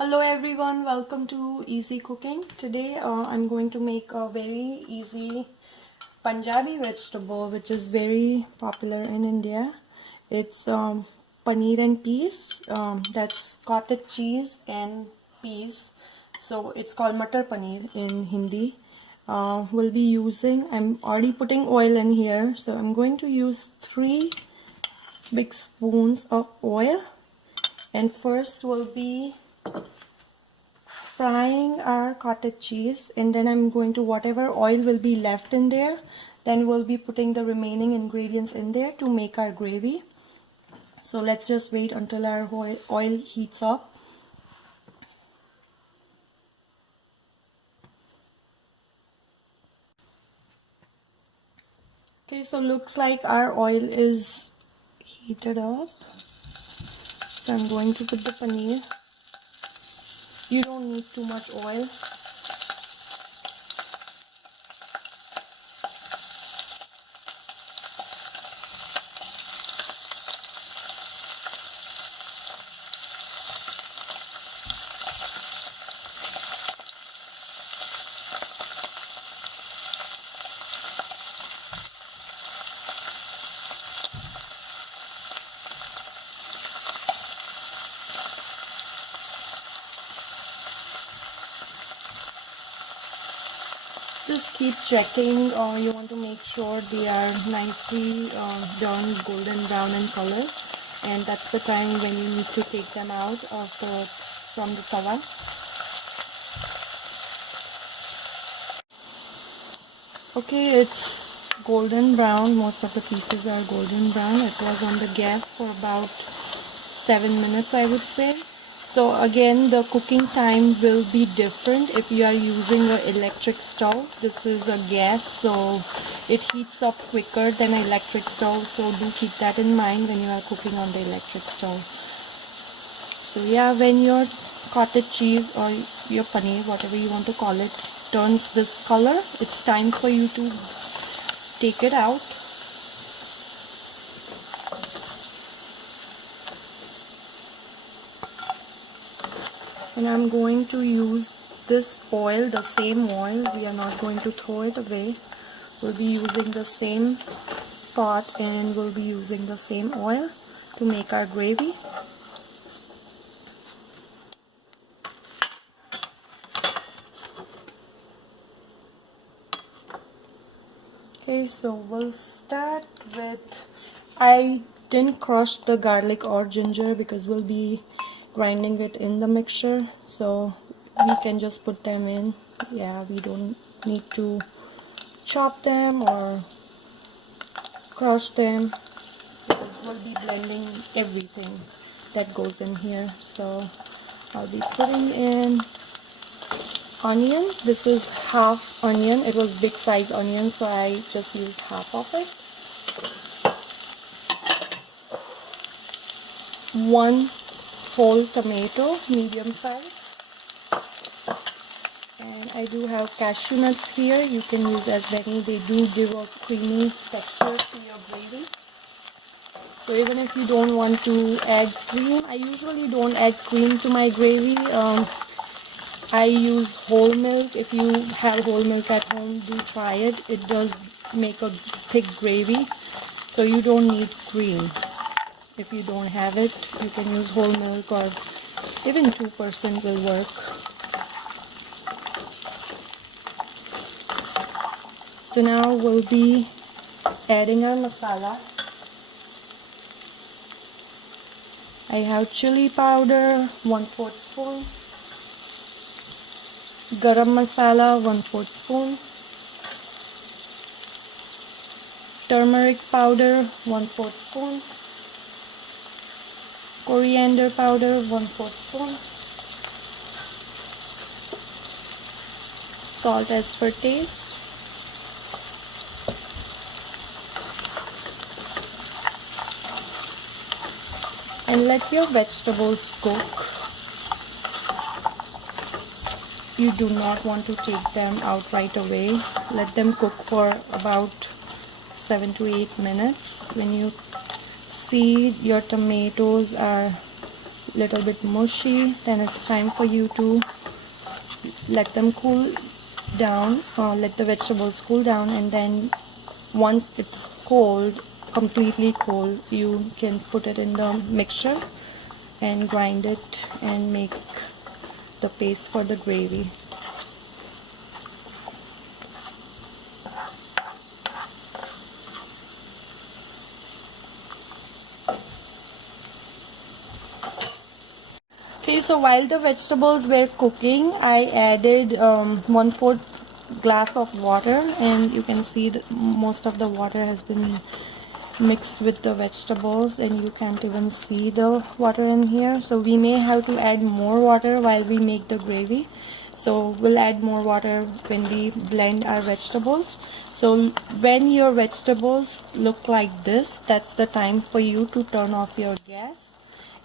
Hello everyone, welcome to Easy Cooking. Today I'm going to make a very easy Punjabi vegetable which is very popular in India. It's paneer and peas. That's cottage cheese and peas. So it's called Mutter Paneer in Hindi. I'm already putting oil in here. So I'm going to use 3 big spoons of oil. And first will be frying our cottage cheese, and then I'm going to, whatever oil will be left in there, then we'll be putting the remaining ingredients in there to make our gravy. So let's just wait until our oil heats up. Okay, so looks like our oil is heated up. So I'm going to put the paneer. You don't need too much oil. Just keep checking, you want to make sure they are nicely done golden brown in color, and that's the time when you need to take them out of from the tawa. Okay, it's golden brown. Most of the pieces are golden brown. It was on the gas for about 7 minutes, I would say. So again, the cooking time will be different if you are using an electric stove. This is a gas, so it heats up quicker than an electric stove. So do keep that in mind when you are cooking on the electric stove. So yeah, when your cottage cheese or your paneer, whatever you want to call it, turns this color, it's time for you to take it out. And I'm going to use this oil, the same oil. We are not going to throw it away. We'll be using the same pot and we'll be using the same oil to make our gravy. Okay, so we'll start with, I didn't crush the garlic or ginger because we'll be grinding it in the mixture, so we can just put them in. Yeah, we don't need to chop them or crush them because we'll be blending everything that goes in here. So I'll be putting in onion. This is half onion. It was big size onion, so I just used half of it. 1 whole tomato, medium size. And I do have cashew nuts here. You can use as many. They do give a creamy texture to your gravy. So even if you don't want to add cream, I usually don't add cream to my gravy. I use whole milk. If you have whole milk at home, do try it. It does make a thick gravy, so you don't need cream. If you don't have it, you can use whole milk, or even 2% will work. So now we'll be adding our masala. I have chili powder, 1/4 spoon. Garam masala, 1/4 spoon. Turmeric powder, 1/4 spoon. Coriander powder, 1/4 spoon. Salt as per taste. And let your vegetables cook. You do not want to take them out right away. Let them cook for about 7 to 8 minutes. When you see your tomatoes are little bit mushy, then it's time for you to let them cool down, let the vegetables cool down, and then once it's cold, completely cold, you can put it in the mixer and grind it and make the paste for the gravy. Okay, so while the vegetables were cooking, I added 1/4 glass of water, and you can see that most of the water has been mixed with the vegetables, and you can't even see the water in here. So we may have to add more water while we make the gravy. So we'll add more water when we blend our vegetables. So when your vegetables look like this, that's the time for you to turn off your gas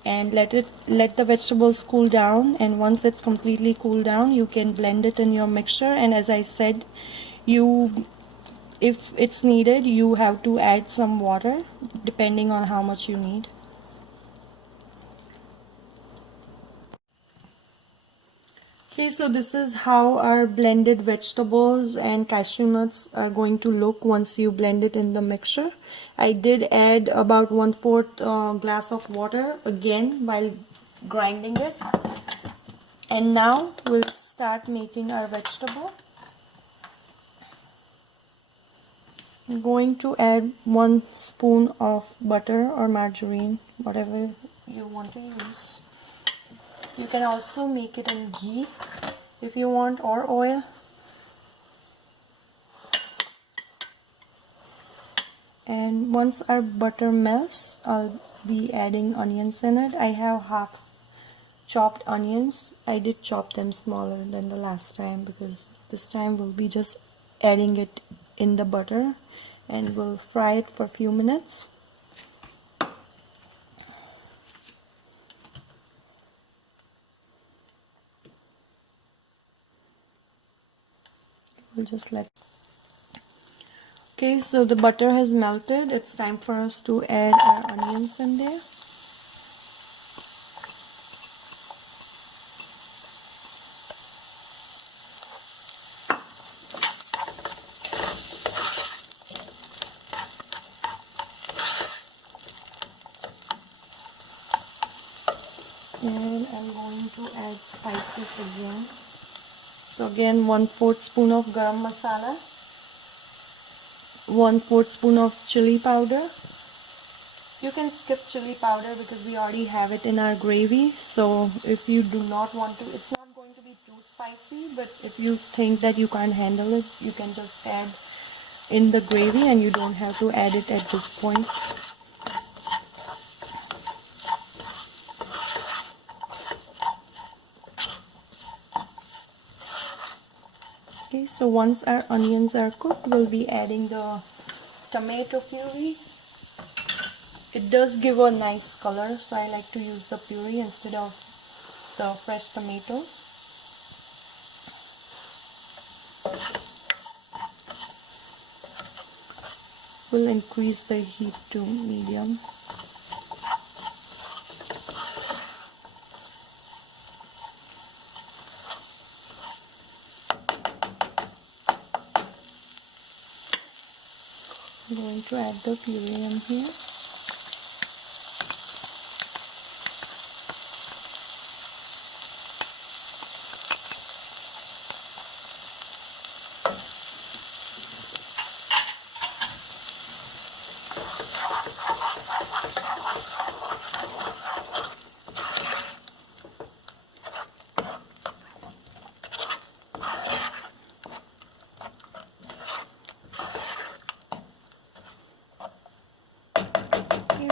and let the vegetables cool down. And once it's completely cooled down, you can blend it in your mixture. And as I said, if it's needed, you have to add some water depending on how much you need. Okay, so this is how our blended vegetables and cashew nuts are going to look once you blend it in the mixture. I did add about 1/4 glass of water again while grinding it. And now we'll start making our vegetable. I'm going to add 1 spoon of butter or margarine, whatever you want to use. You can also make it in ghee if you want, or oil. And once our butter melts, I'll be adding onions in it. I have half chopped onions. I did chop them smaller than the last time because this time we'll be just adding it in the butter and we'll fry it for a few minutes. We'll just let. Okay, so the butter has melted. It's time for us to add our onions in there. And I'm going to add spices again. So again, 1/4 spoon of garam masala, 1/4 spoon of chili powder. You can skip chili powder because we already have it in our gravy. So if you do not want to, it's not going to be too spicy, but if you think that you can't handle it, you can just add in the gravy and you don't have to add it at this point. Okay, so once our onions are cooked, we'll be adding the tomato puree. It does give a nice color, so I like to use the puree instead of the fresh tomatoes. We'll increase the heat to medium. I'm going to add the puree in here.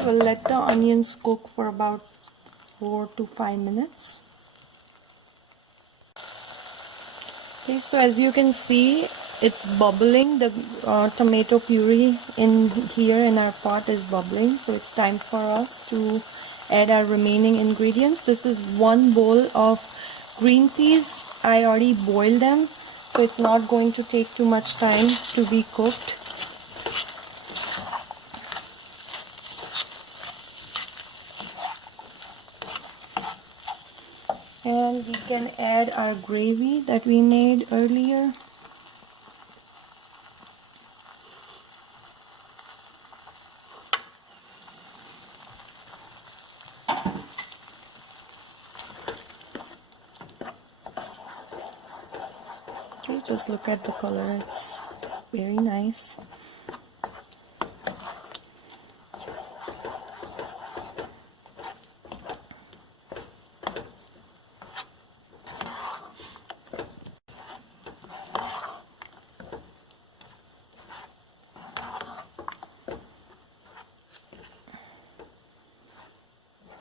We'll let the onions cook for about 4 to 5 minutes. Okay, so as you can see, it's bubbling. The tomato puree in here in our pot is bubbling. So it's time for us to add our remaining ingredients. This is 1 bowl of green peas. I already boiled them, so it's not going to take too much time to be cooked. And we can add our gravy that we made earlier. Okay, just look at the color, it's very nice.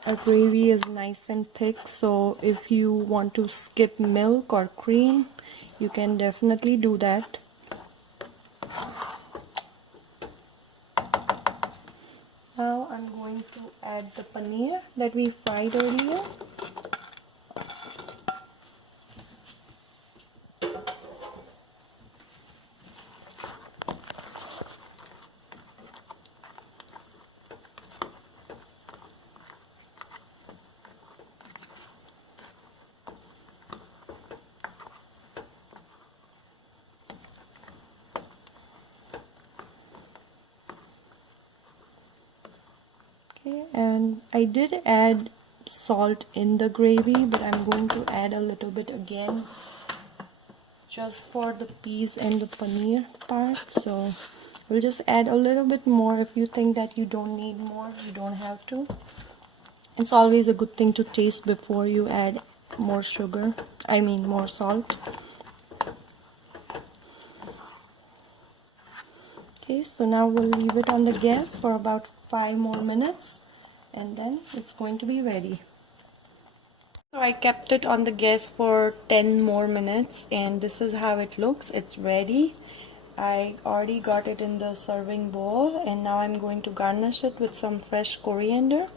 Our gravy is nice and thick, so if you want to skip milk or cream, you can definitely do that. Now I'm going to add the paneer that we fried earlier. Okay, and I did add salt in the gravy, but I'm going to add a little bit again just for the peas and the paneer part. So we'll just add a little bit more. If you think that you don't need more, you don't have to. It's always a good thing to taste before you add more sugar, more salt. Okay, so now we'll leave it on the gas for about 5 more minutes and then it's going to be ready. So I kept it on the gas for 10 more minutes and this is how it looks. It's ready. I already got it in the serving bowl and now I'm going to garnish it with some fresh coriander.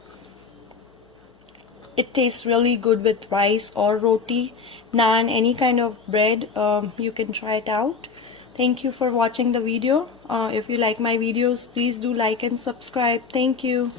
It tastes really good with rice or roti, naan, any kind of bread. You can try it out. Thank you for watching the video. If you like my videos, please do like and subscribe. Thank you.